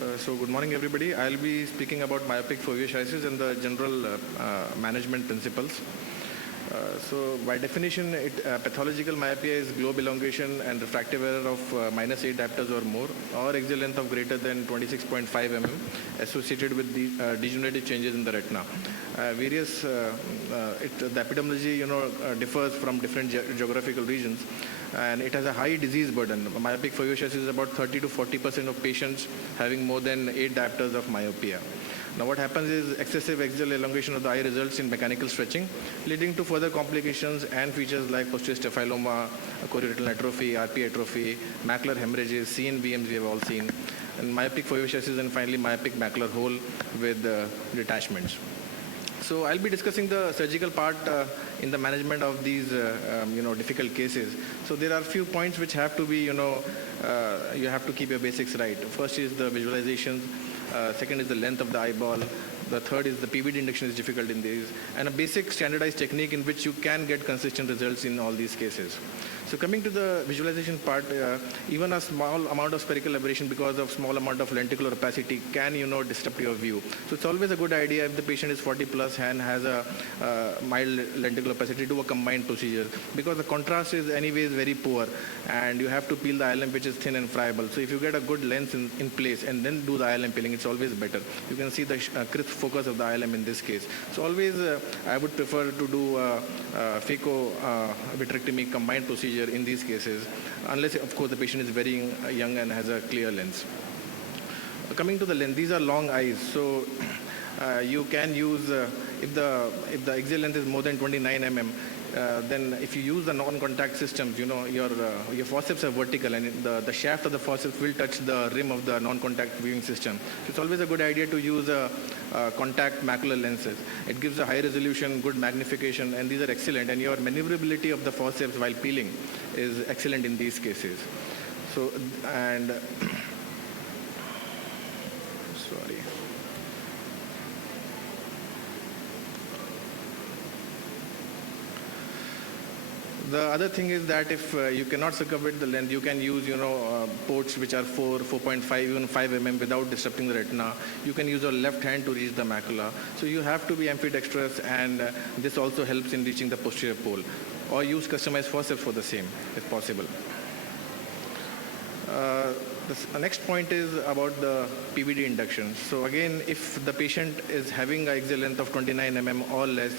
So good morning, everybody. I'll be speaking about myopic Foveoschisis and the general management principles. So by definition, pathological myopia is globe elongation and refractive error of -8 diopters or more, or axial length of greater than 26.5 mm associated with the degenerative changes in the retina. The epidemiology, differs from different geographical regions, and it has a high disease burden. Myopic Foveoschisis is about 30 to 40% of patients having more than 8 diopters of myopia. Now what happens is excessive axial elongation of the eye results in mechanical stretching, leading to further complications and features like posterior staphyloma, chorioretinal atrophy, RP atrophy, macular hemorrhages, CNVMs we have all seen, and myopic Foveoschisis, and finally myopic macular hole with detachments. So I'll be discussing the surgical part in the management of these, difficult cases. So there are a few points which have to be, you have to keep your basics right. First is the visualizations. Second is the length of the eyeball. The third is the PVD induction is difficult in these, and a basic standardized technique in which you can get consistent results in all these cases. So coming to the visualization part, even a small amount of spherical aberration because of small amount of lenticular opacity can, disrupt your view. So it's always a good idea if the patient is 40 plus and has a mild lenticular opacity, do a combined procedure, because the contrast is anyways very poor, and you have to peel the ILM which is thin and friable. So if you get a good lens in place and then do the ILM peeling, it's always better. You can see the crisp focus of the ILM in this case. So always I would prefer to do phaco vitrectomy combined procedure in these cases, unless of course the patient is very young and has a clear lens. Coming to the lens, these are long eyes, so you can use if the axial length is more than 29 mm. Then if you use the non-contact systems, your forceps are vertical, and the shaft of the forceps will touch the rim of the non-contact viewing system. So it's always a good idea to use contact macular lenses. It gives a high resolution, good magnification, and these are excellent. And your maneuverability of the forceps while peeling is excellent in these cases. So, and sorry. The other thing is that if you cannot circumvent the length, you can use, ports which are 4, 4.5, even 5 mm without disrupting the retina. You can use your left hand to reach the macula. So you have to be ambidextrous, and this also helps in reaching the posterior pole. Or use customized forceps for the same, if possible. The next point is about the PVD induction. So again, if the patient is having an axial length of 29 mm or less,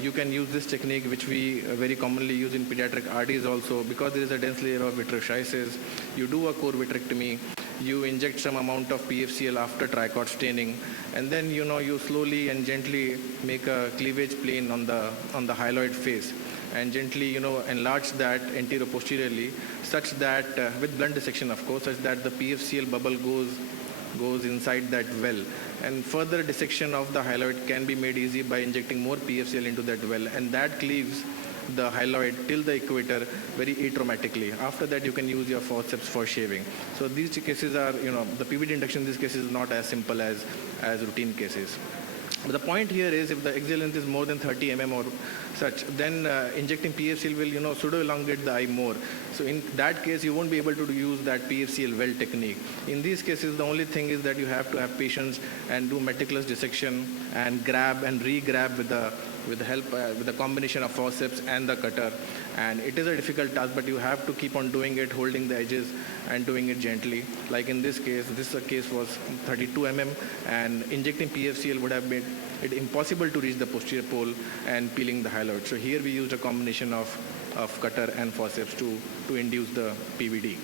you can use this technique, which we very commonly use in pediatric RDs also, because there is a dense layer of vitreoschesis. You do a core vitrectomy, you inject some amount of PFCL after tricot staining, and then you slowly and gently make a cleavage plane on the hyaloid face, and gently enlarge that anterior-posteriorly, such that with blunt dissection of course, such that the PFCL bubble goes inside that well. And further dissection of the hyaloid can be made easy by injecting more PFCL into that well, and that cleaves the hyaloid till the equator very atraumatically. After that, you can use your forceps for shaving. So these cases are, the PVD induction in these cases is not as simple as routine cases. But the point here is, if the axial length is more than 30 mm or such, then injecting PFCL will, pseudo-elongate the eye more. So in that case, you won't be able to use that PFCL well technique. In these cases, the only thing is that you have to have patience and do meticulous dissection and grab and re-grab with the help, with the combination of forceps and the cutter. And it is a difficult task, but you have to keep on doing it, holding the edges and doing it gently. Like in this case was 32 mm, and injecting PFCL would have made it impossible to reach the posterior pole and peeling the hyaloid. So here we used a combination of cutter and forceps to induce the PVD.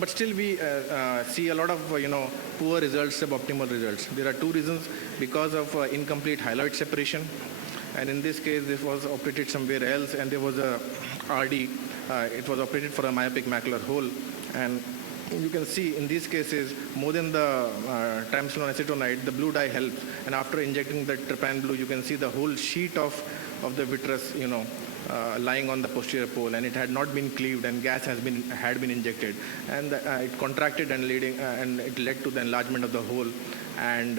But still we see a lot of poor results, suboptimal results. There are two reasons: because of incomplete hyaloid separation, and in this case this was operated somewhere else, and there was a RD. It was operated for a myopic macular hole, and you can see in these cases, more than the triamcinolone acetonide, the blue dye helps, and after injecting the trypan blue, you can see the whole sheet of the vitreous, lying on the posterior pole, and it had not been cleaved, and gas had been injected, and it contracted and it led to the enlargement of the hole and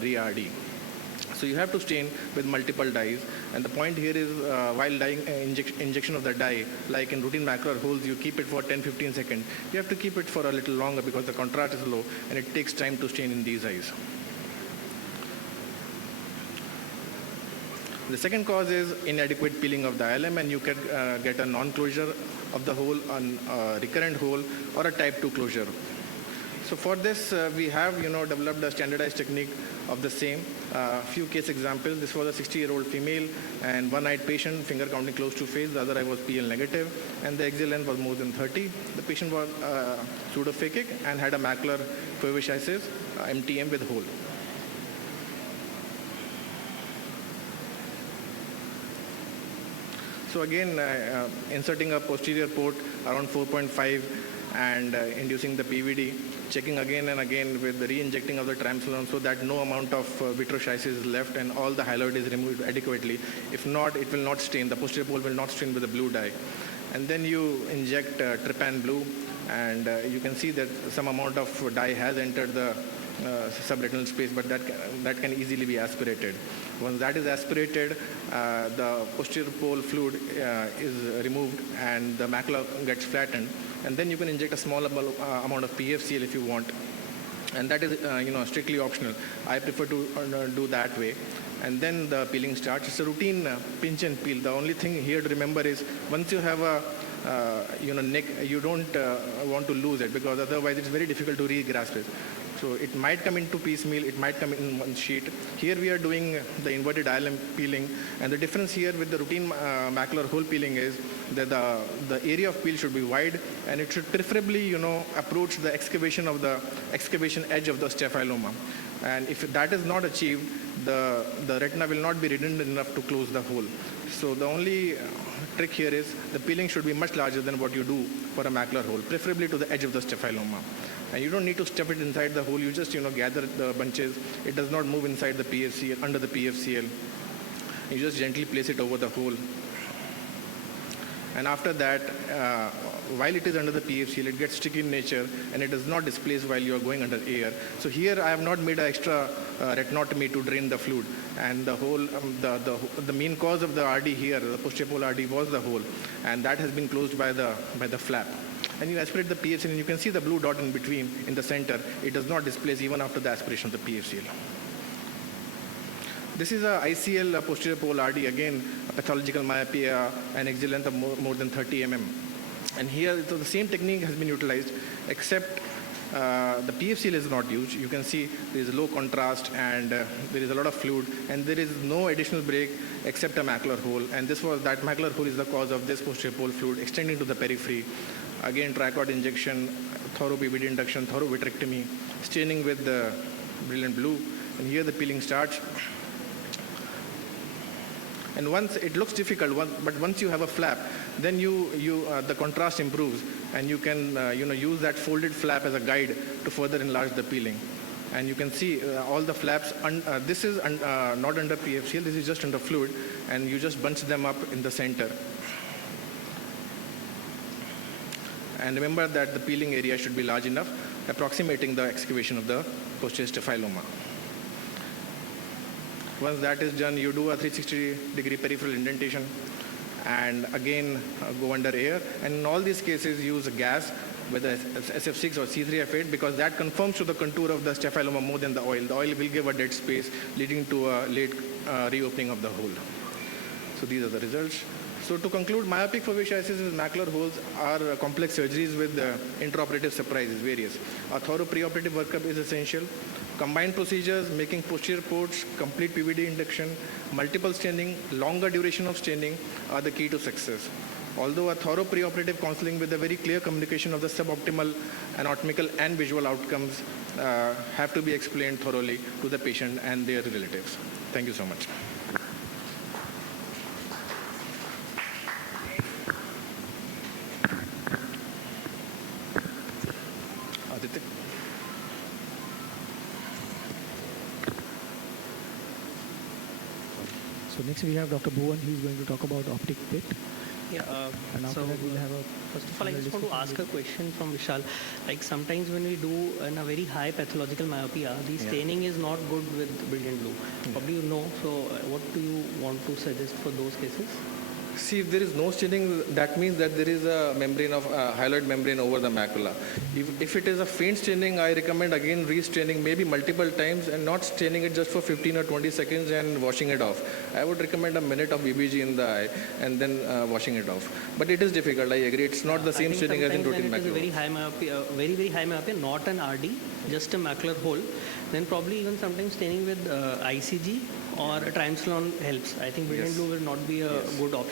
re-RD. So you have to stain with multiple dyes, and the point here is while dyeing injection of the dye, like in routine macular holes, you keep it for 10-15 seconds. You have to keep it for a little longer because the contrast is low and it takes time to stain in these eyes. The second cause is inadequate peeling of the ILM, and you can get a non-closure of the hole, a recurrent hole, or a type 2 closure. So for this, we have developed a standardized technique of the same. Few case examples. This was a 60-year-old female and one-eyed patient, finger counting close to face. The other eye was PL negative, and the axial length was more than 30. The patient was pseudophakic and had a macular Foveoschisis, MTM with hole. So again, inserting a posterior port around 4.5 and inducing the PVD, checking again and again with the re-injecting of the triamcinolone so that no amount of vitroschisis is left and all the hyaloid is removed adequately. If not, it will not stain. The posterior pole will not stain with the blue dye. And then you inject trypan blue, and you can see that some amount of dye has entered the subretinal space, but that can easily be aspirated. Once that is aspirated, the posterior pole fluid is removed and the macula gets flattened, and then you can inject a small amount of PFCL if you want, and that is strictly optional. I prefer to do that way. And then the peeling starts. It's a routine pinch and peel. The only thing here to remember is once you have a neck, you don't want to lose it, because otherwise it's very difficult to re-grasp it. So it might come into piecemeal, it might come in one sheet. Here we are doing the inverted ILM peeling, and the difference here with the routine macular hole peeling is that the area of peel should be wide, and it should preferably approach the excavation edge of the staphyloma. And if that is not achieved, the retina will not be redundant enough to close the hole. So the only trick here is the peeling should be much larger than what you do for a macular hole, preferably to the edge of the staphyloma. And you don't need to stuff it inside the hole. You just gather the bunches. It does not move inside the PFCL, under the PFCL. You just gently place it over the hole. And after that, while it is under the PFCL, it gets sticky in nature, and it does not displace while you are going under air. So here I have not made an extra retinotomy to drain the fluid. And the hole, the main cause of the RD here, the posterior pole RD, was the hole, and that has been closed by the flap. And you aspirate the PFCL, and you can see the blue dot in between, in the center. It does not displace even after the aspiration of the PFCL. This is a ICL posterior pole RD, again, a pathological myopia, an axial length of more than 30 mm. And here, the same technique has been utilized, except the PFCL is not used. You can see there is low contrast, and there is a lot of fluid, and there is no additional break except a macular hole. And that macular hole is the cause of this posterior pole fluid extending to the periphery. Again, trichord injection, thorough PVD induction, thorough vitrectomy, staining with the brilliant blue, and here the peeling starts. And once it looks difficult, but once you have a flap, then the contrast improves, and you can use that folded flap as a guide to further enlarge the peeling. And you can see all the flaps. This is not under PFCL. This is just under fluid, and you just bunch them up in the center. And remember that the peeling area should be large enough, approximating the excavation of the posterior staphyloma. Once that is done, you do a 360-degree peripheral indentation, and again go under air. And in all these cases, use a gas, whether SF6 or C3F8, because that conforms to the contour of the staphyloma more than the oil. The oil will give a dead space, leading to a late reopening of the hole. So these are the results. So to conclude, myopic Foveoschisis with macular holes are complex surgeries with intraoperative surprises, various. A thorough preoperative workup is essential. Combined procedures, making posterior ports, complete PVD induction, multiple staining, longer duration of staining are the key to success. Although a thorough preoperative counseling with a very clear communication of the suboptimal anatomical and visual outcomes have to be explained thoroughly to the patient and their relatives. Thank you so much. So next we have Dr. Bhuvan. He is going to talk about optic pit. Yeah. And after So that, we'll have a first of all, I just want to ask a question from Vishal. Like sometimes when we do in a very high pathological myopia, the staining is not good with brilliant blue. Probably you know. So what do you want to suggest for those cases? See, if there is no staining, that means that there is a membrane of hyaloid membrane over the macula. If it is a faint staining, I recommend again restaining maybe multiple times and not staining it just for 15 or 20 seconds and washing it off. I would recommend a minute of BBG in the eye and then washing it off. But it is difficult, I agree. It's not the same staining as in routine macular. It is a macular. very high myopia, very high myopia, not an RD, just a macular hole. Then probably even sometimes staining with ICG or a triamcinolone helps. I think brilliant blue will not be a good option.